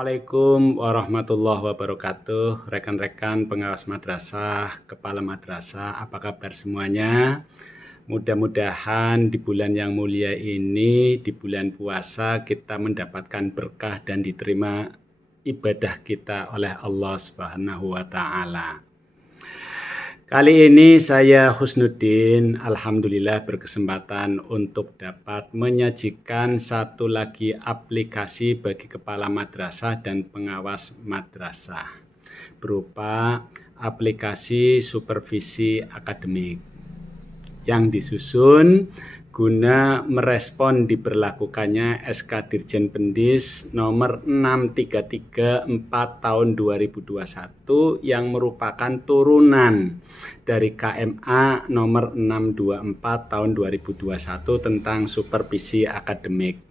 Assalamualaikum warahmatullahi wabarakatuh. Rekan-rekan pengawas madrasah, kepala madrasah, apa kabar semuanya? Mudah-mudahan di bulan yang mulia ini, di bulan puasa, kita mendapatkan berkah dan diterima ibadah kita oleh Allah Subhanahu wa Ta'ala. Kali ini saya Husnuddin, alhamdulillah berkesempatan untuk dapat menyajikan satu lagi aplikasi bagi kepala madrasah dan pengawas madrasah berupa aplikasi supervisi akademik yang disusun guna merespon diberlakukannya SK Dirjen Pendis nomor 6334 tahun 2021 yang merupakan turunan dari KMA nomor 624 tahun 2021 tentang supervisi akademik.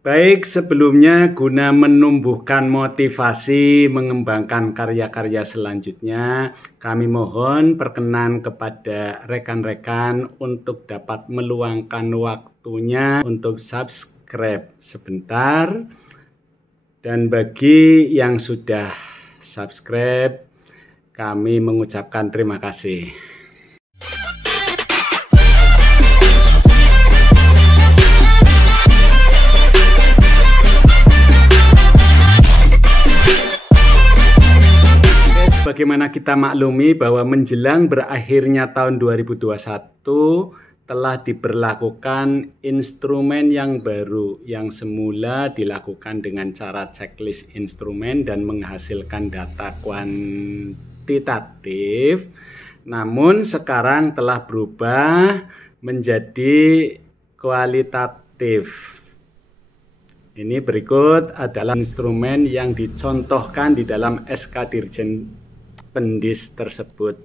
Baik, sebelumnya guna menumbuhkan motivasi mengembangkan karya-karya selanjutnya, kami mohon perkenan kepada rekan-rekan untuk dapat meluangkan waktunya untuk subscribe sebentar. Dan bagi yang sudah subscribe, kami mengucapkan terima kasih. Bagaimana kita maklumi bahwa menjelang berakhirnya tahun 2021 telah diberlakukan instrumen yang baru yang semula dilakukan dengan cara checklist instrumen dan menghasilkan data kuantitatif, namun sekarang telah berubah menjadi kualitatif. Ini berikut adalah instrumen yang dicontohkan di dalam SK Dirjen Pendis tersebut.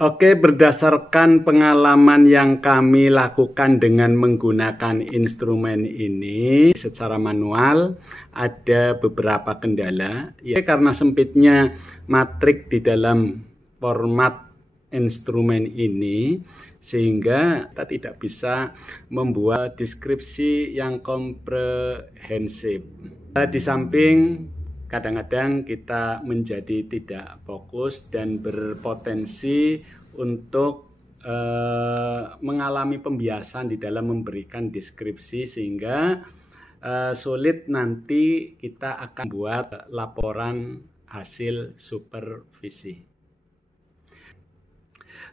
Oke, berdasarkan pengalaman yang kami lakukan dengan menggunakan instrumen ini secara manual, ada beberapa kendala. Ya, karena sempitnya matrik di dalam format instrumen ini, sehingga kita tidak bisa membuat deskripsi yang komprehensif. Di samping kadang-kadang kita menjadi tidak fokus dan berpotensi untuk mengalami pembiasan di dalam memberikan deskripsi, sehingga sulit nanti kita akan buat laporan hasil supervisi.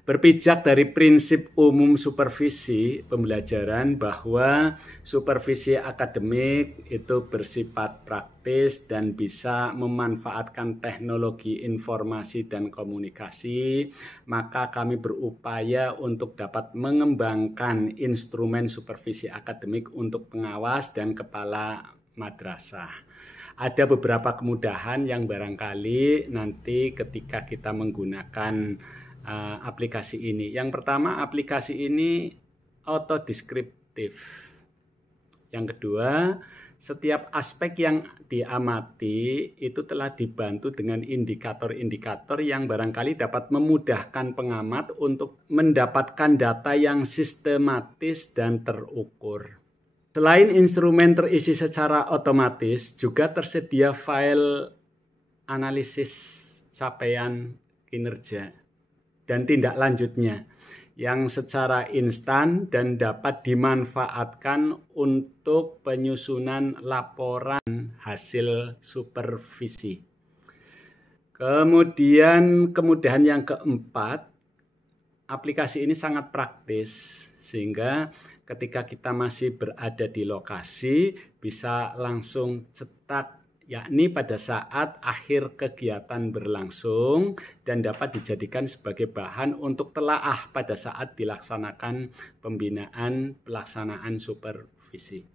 Berpijak dari prinsip umum supervisi pembelajaran bahwa supervisi akademik itu bersifat praktis dan bisa memanfaatkan teknologi informasi dan komunikasi, maka kami berupaya untuk dapat mengembangkan instrumen supervisi akademik untuk pengawas dan kepala madrasah. Ada beberapa kemudahan yang barangkali nanti ketika kita menggunakan aplikasi ini. Yang pertama, aplikasi ini autodeskriptif. Yang kedua, setiap aspek yang diamati itu telah dibantu dengan indikator-indikator yang barangkali dapat memudahkan pengamat untuk mendapatkan data yang sistematis dan terukur. Selain instrumen terisi secara otomatis, juga tersedia file analisis capaian kinerja dan tindak lanjutnya yang secara instan dan dapat dimanfaatkan untuk penyusunan laporan hasil supervisi. Kemudian kemudahan yang keempat, aplikasi ini sangat praktis sehingga ketika kita masih berada di lokasi bisa langsung cetak, yakni pada saat akhir kegiatan berlangsung, dan dapat dijadikan sebagai bahan untuk telaah pada saat dilaksanakan pembinaan pelaksanaan supervisi.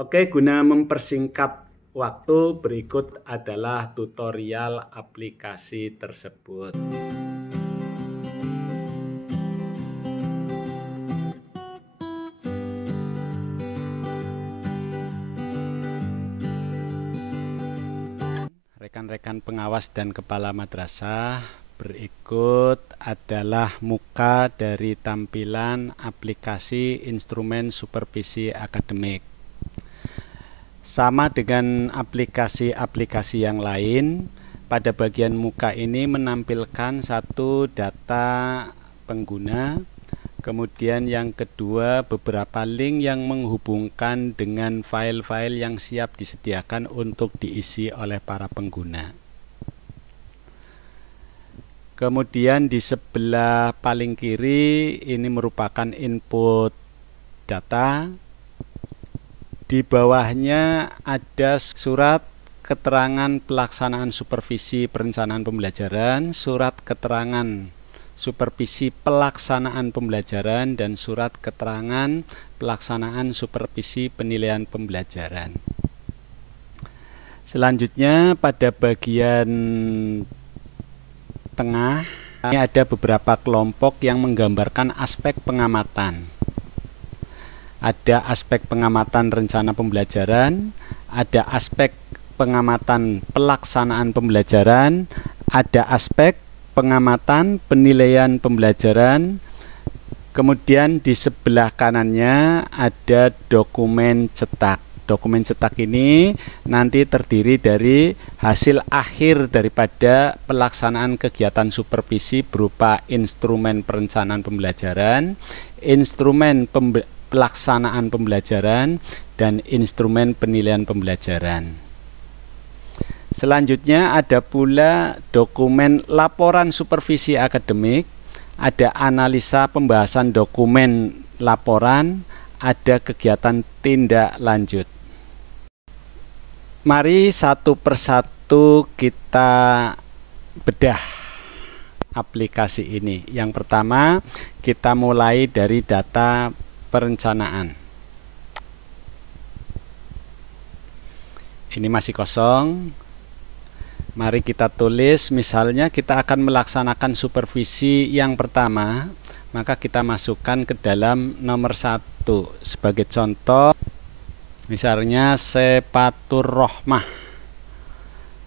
Oke, guna mempersingkat waktu, berikut adalah tutorial aplikasi tersebut. Rekan-rekan pengawas dan kepala madrasah, Berikut adalah muka dari tampilan aplikasi instrumen supervisi akademik. Sama dengan aplikasi-aplikasi yang lain, pada bagian muka ini menampilkan satu data pengguna, kemudian yang kedua beberapa link yang menghubungkan dengan file-file yang siap disediakan untuk diisi oleh para pengguna. Kemudian di sebelah paling kiri ini merupakan input data. Di bawahnya ada surat keterangan pelaksanaan supervisi perencanaan pembelajaran, surat keterangan supervisi pelaksanaan pembelajaran, dan surat keterangan pelaksanaan supervisi penilaian pembelajaran. Selanjutnya pada bagian tengah ini ada beberapa kelompok yang menggambarkan aspek pengamatan. Ada aspek pengamatan rencana pembelajaran, ada aspek pengamatan pelaksanaan pembelajaran, ada aspek pengamatan penilaian pembelajaran. Kemudian di sebelah kanannya ada dokumen cetak. Dokumen cetak ini nanti terdiri dari hasil akhir daripada pelaksanaan kegiatan supervisi berupa instrumen perencanaan pembelajaran, instrumen pelaksanaan pembelajaran, dan instrumen penilaian pembelajaran. Selanjutnya ada pula dokumen laporan supervisi akademik, ada analisa pembahasan dokumen laporan, ada kegiatan tindak lanjut. Mari satu persatu kita bedah aplikasi ini. Yang pertama, kita mulai dari data perencanaan. Ini masih kosong. Mari kita tulis, misalnya kita akan melaksanakan supervisi yang pertama, maka kita masukkan ke dalam nomor 1. Sebagai contoh, misalnya Sepatur Rohmah,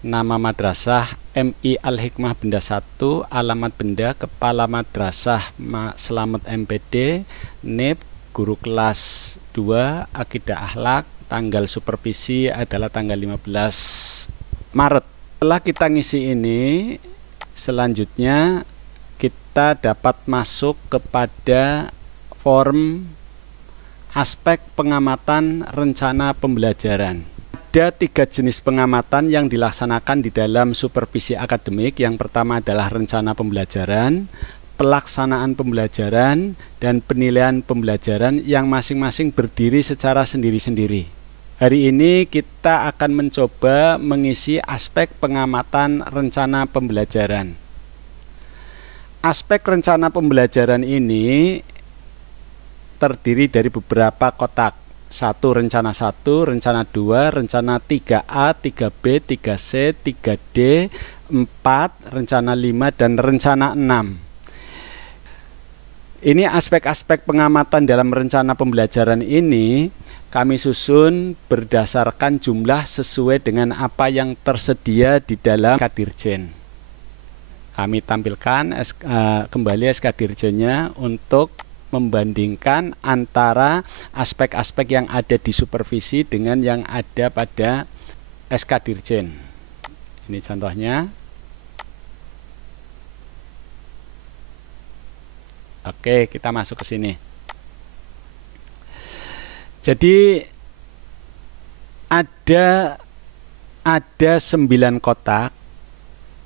nama madrasah MI Al-Hikmah Benda 1, alamat benda Kepala Madrasah Selamat MPD, NIP guru kelas 2, akidah akhlak, tanggal supervisi adalah tanggal 15 Maret. Setelah kita ngisi ini, selanjutnya kita dapat masuk kepada form aspek pengamatan rencana pembelajaran. Ada 3 jenis pengamatan yang dilaksanakan di dalam supervisi akademik. Yang pertama adalah rencana pembelajaran, pelaksanaan pembelajaran, dan penilaian pembelajaran yang masing-masing berdiri secara sendiri-sendiri. Hari ini kita akan mencoba mengisi aspek pengamatan rencana pembelajaran. Aspek rencana pembelajaran ini terdiri dari beberapa kotak. 1 rencana 1, rencana 2, rencana 3A, 3B, 3C, 3D, 4, rencana 5, dan rencana 6. Ini aspek-aspek pengamatan dalam rencana pembelajaran ini kami susun berdasarkan jumlah sesuai dengan apa yang tersedia di dalam SK Dirjen. Kami tampilkan kembali SK Dirjennya untuk membandingkan antara aspek-aspek yang ada di supervisi dengan yang ada pada SK Dirjen. Ini contohnya. Oke, kita masuk ke sini. Jadi ada 9 kotak.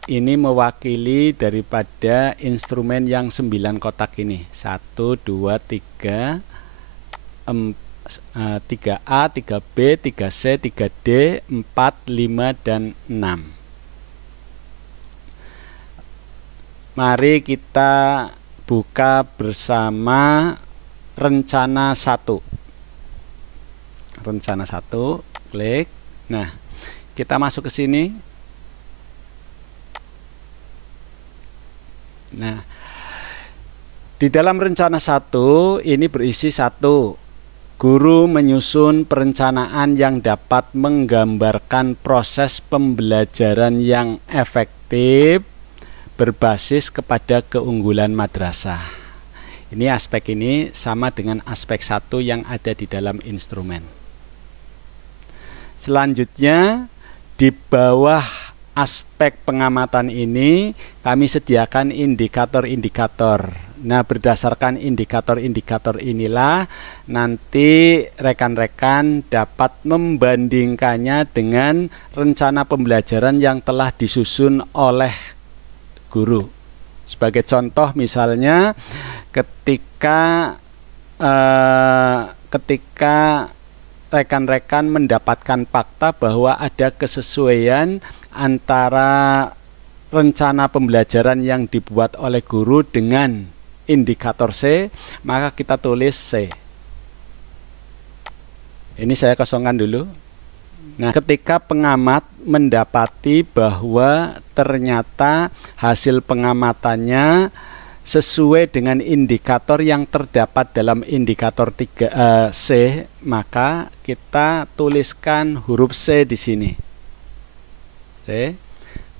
Ini mewakili daripada instrumen yang 9 kotak ini. 1, 2, 3, 3A, 3B, 3C, 3D, 4, 5, dan 6. Mari kita buka bersama rencana 1. Rencana 1, klik. Nah, kita masuk ke sini. Nah, di dalam rencana 1 ini berisi 1. Guru menyusun perencanaan yang dapat menggambarkan proses pembelajaran yang efektif berbasis kepada keunggulan madrasah. Ini aspek ini sama dengan aspek 1 yang ada di dalam instrumen. Selanjutnya, di bawah aspek pengamatan ini kami sediakan indikator-indikator. Nah, berdasarkan indikator-indikator inilah nanti rekan-rekan dapat membandingkannya dengan rencana pembelajaran yang telah disusun oleh guru. Sebagai contoh misalnya ketika rekan-rekan mendapatkan fakta bahwa ada kesesuaian antara rencana pembelajaran yang dibuat oleh guru dengan indikator C, maka kita tulis C. Ini saya kosongkan dulu. Nah, ketika pengamat mendapati bahwa ternyata hasil pengamatannya sesuai dengan indikator yang terdapat dalam indikator C, maka kita tuliskan huruf C di sini. C.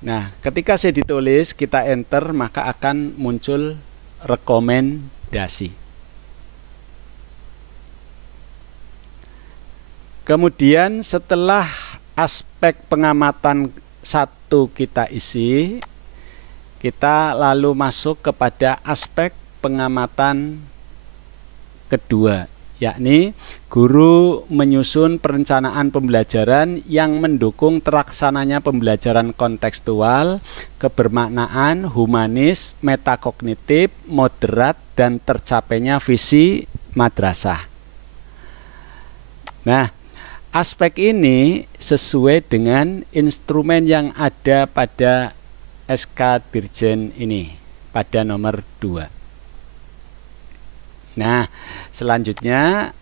Nah, ketika C ditulis, kita enter, maka akan muncul rekomendasi. Kemudian setelah aspek pengamatan 1 kita isi, kita lalu masuk kepada aspek pengamatan kedua, yakni guru menyusun perencanaan pembelajaran yang mendukung terlaksananya pembelajaran kontekstual, kebermaknaan, humanis, metakognitif, moderat, dan tercapainya visi madrasah. Nah, aspek ini sesuai dengan instrumen yang ada pada SK Dirjen ini, pada nomor 2. Nah, selanjutnya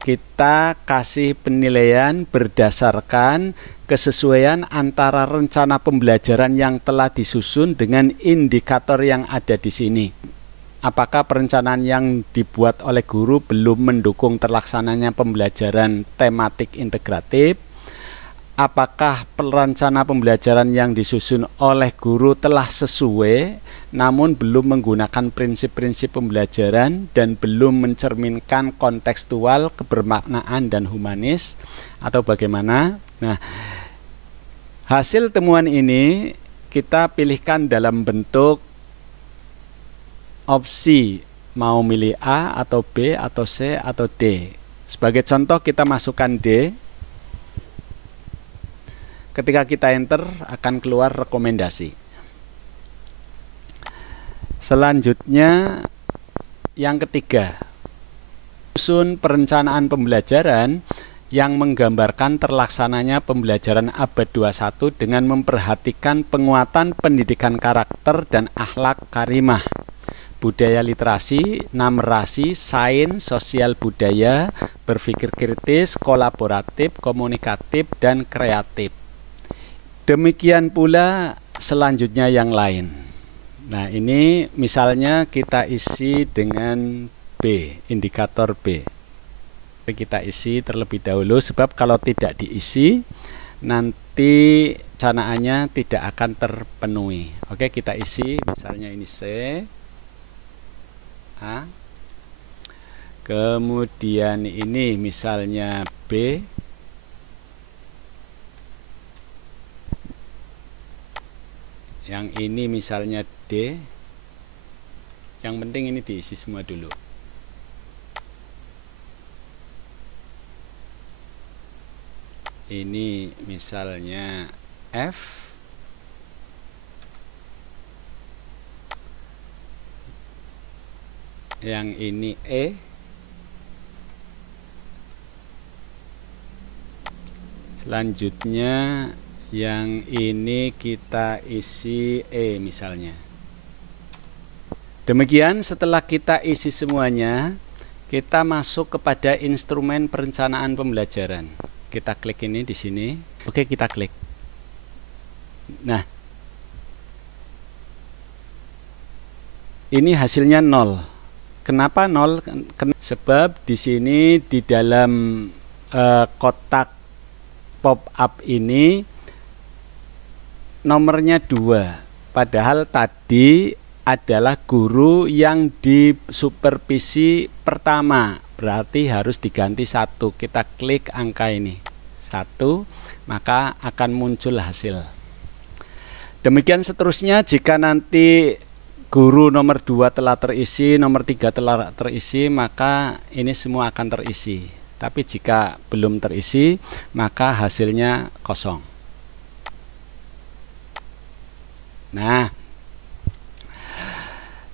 kita kasih penilaian berdasarkan kesesuaian antara rencana pembelajaran yang telah disusun dengan indikator yang ada di sini. Apakah perencanaan yang dibuat oleh guru belum mendukung terlaksananya pembelajaran tematik integratif? Apakah perencana pembelajaran yang disusun oleh guru telah sesuai namun belum menggunakan prinsip-prinsip pembelajaran dan belum mencerminkan kontekstual, kebermaknaan, dan humanis, atau bagaimana? Nah, hasil temuan ini kita pilihkan dalam bentuk opsi mau milih A atau B atau C atau D. Sebagai contoh kita masukkan D. Ketika kita enter akan keluar rekomendasi. Selanjutnya yang ketiga, susun perencanaan pembelajaran yang menggambarkan terlaksananya pembelajaran abad 21 dengan memperhatikan penguatan pendidikan karakter dan akhlak karimah, budaya literasi, numerasi, sains, sosial budaya, berpikir kritis, kolaboratif, komunikatif, dan kreatif. Demikian pula selanjutnya yang lain. Nah, ini misalnya kita isi dengan B, indikator B. Kita isi terlebih dahulu sebab kalau tidak diisi nanti rencanaannya tidak akan terpenuhi. Oke, kita isi misalnya ini C, A. Kemudian ini misalnya B. Yang ini misalnya D. Yang penting ini diisi semua dulu. Ini misalnya F. Yang ini E. Selanjutnya yang ini kita isi E misalnya. Demikian setelah kita isi semuanya, kita masuk kepada instrumen perencanaan pembelajaran. Kita klik ini di sini. Oke, kita klik. Nah, ini hasilnya 0. Kenapa 0? Sebab di sini di dalam kotak pop up ini nomornya 2. Padahal tadi adalah guru yang di supervisi pertama, berarti harus diganti 1. Kita klik angka ini 1, maka akan muncul hasil. Demikian seterusnya, jika nanti guru nomor 2 telah terisi, nomor 3 telah terisi, maka ini semua akan terisi. Tapi jika belum terisi, maka hasilnya kosong. Nah,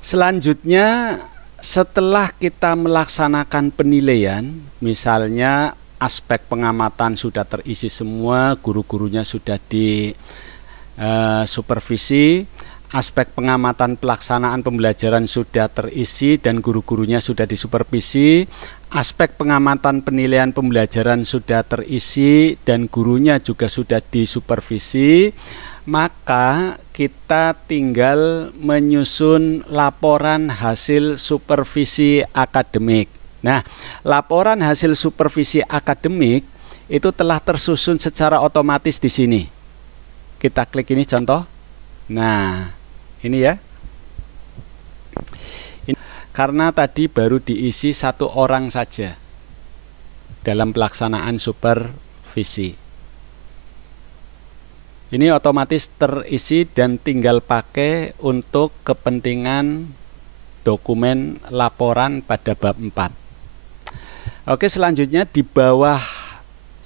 selanjutnya setelah kita melaksanakan penilaian, misalnya aspek pengamatan sudah terisi semua, guru-gurunya sudah di supervisi, aspek pengamatan pelaksanaan pembelajaran sudah terisi dan guru-gurunya sudah disupervisi, aspek pengamatan penilaian pembelajaran sudah terisi dan gurunya juga sudah disupervisi, maka kita tinggal menyusun laporan hasil supervisi akademik. Nah, laporan hasil supervisi akademik itu telah tersusun secara otomatis di sini. Kita klik ini contoh. Nah, ini ya. Ini, karena tadi baru diisi 1 orang saja dalam pelaksanaan supervisi. Ini otomatis terisi dan tinggal pakai untuk kepentingan dokumen laporan pada bab 4. Oke, selanjutnya di bawah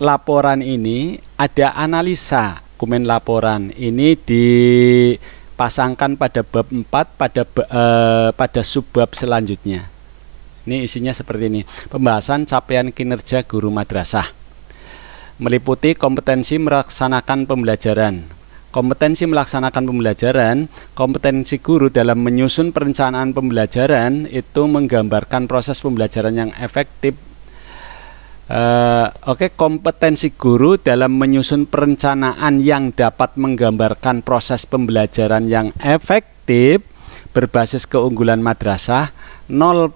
laporan ini ada analisa dokumen laporan. Ini dipasangkan pada bab 4 pada subbab selanjutnya. Ini isinya seperti ini. Pembahasan capaian kinerja guru madrasah. Meliputi kompetensi melaksanakan pembelajaran. Kompetensi melaksanakan pembelajaran, kompetensi guru dalam menyusun perencanaan pembelajaran itu menggambarkan proses pembelajaran yang efektif. Kompetensi guru dalam menyusun perencanaan yang dapat menggambarkan proses pembelajaran yang efektif berbasis keunggulan madrasah. 0%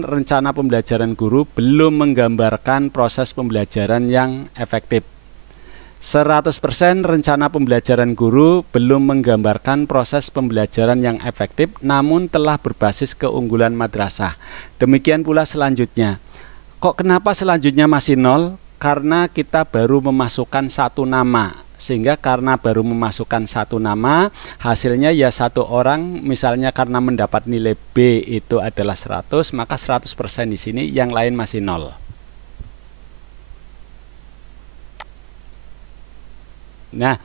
rencana pembelajaran guru belum menggambarkan proses pembelajaran yang efektif. 100% rencana pembelajaran guru belum menggambarkan proses pembelajaran yang efektif namun telah berbasis keunggulan madrasah. Demikian pula selanjutnya. Kok kenapa selanjutnya masih 0? Karena kita baru memasukkan 1 nama. Sehingga karena baru memasukkan 1 nama, hasilnya ya 1 orang, misalnya karena mendapat nilai B itu adalah 100, maka 100% di sini, yang lain masih 0. Nah,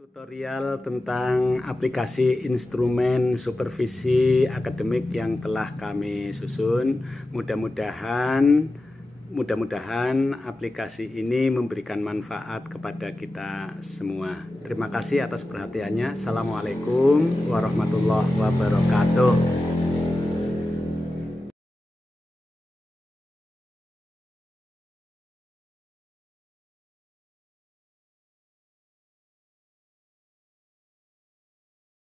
tutorial tentang aplikasi instrumen supervisi akademik yang telah kami susun. Mudah-mudahan aplikasi ini memberikan manfaat kepada kita semua. Terima kasih atas perhatiannya. Assalamualaikum warahmatullahi wabarakatuh.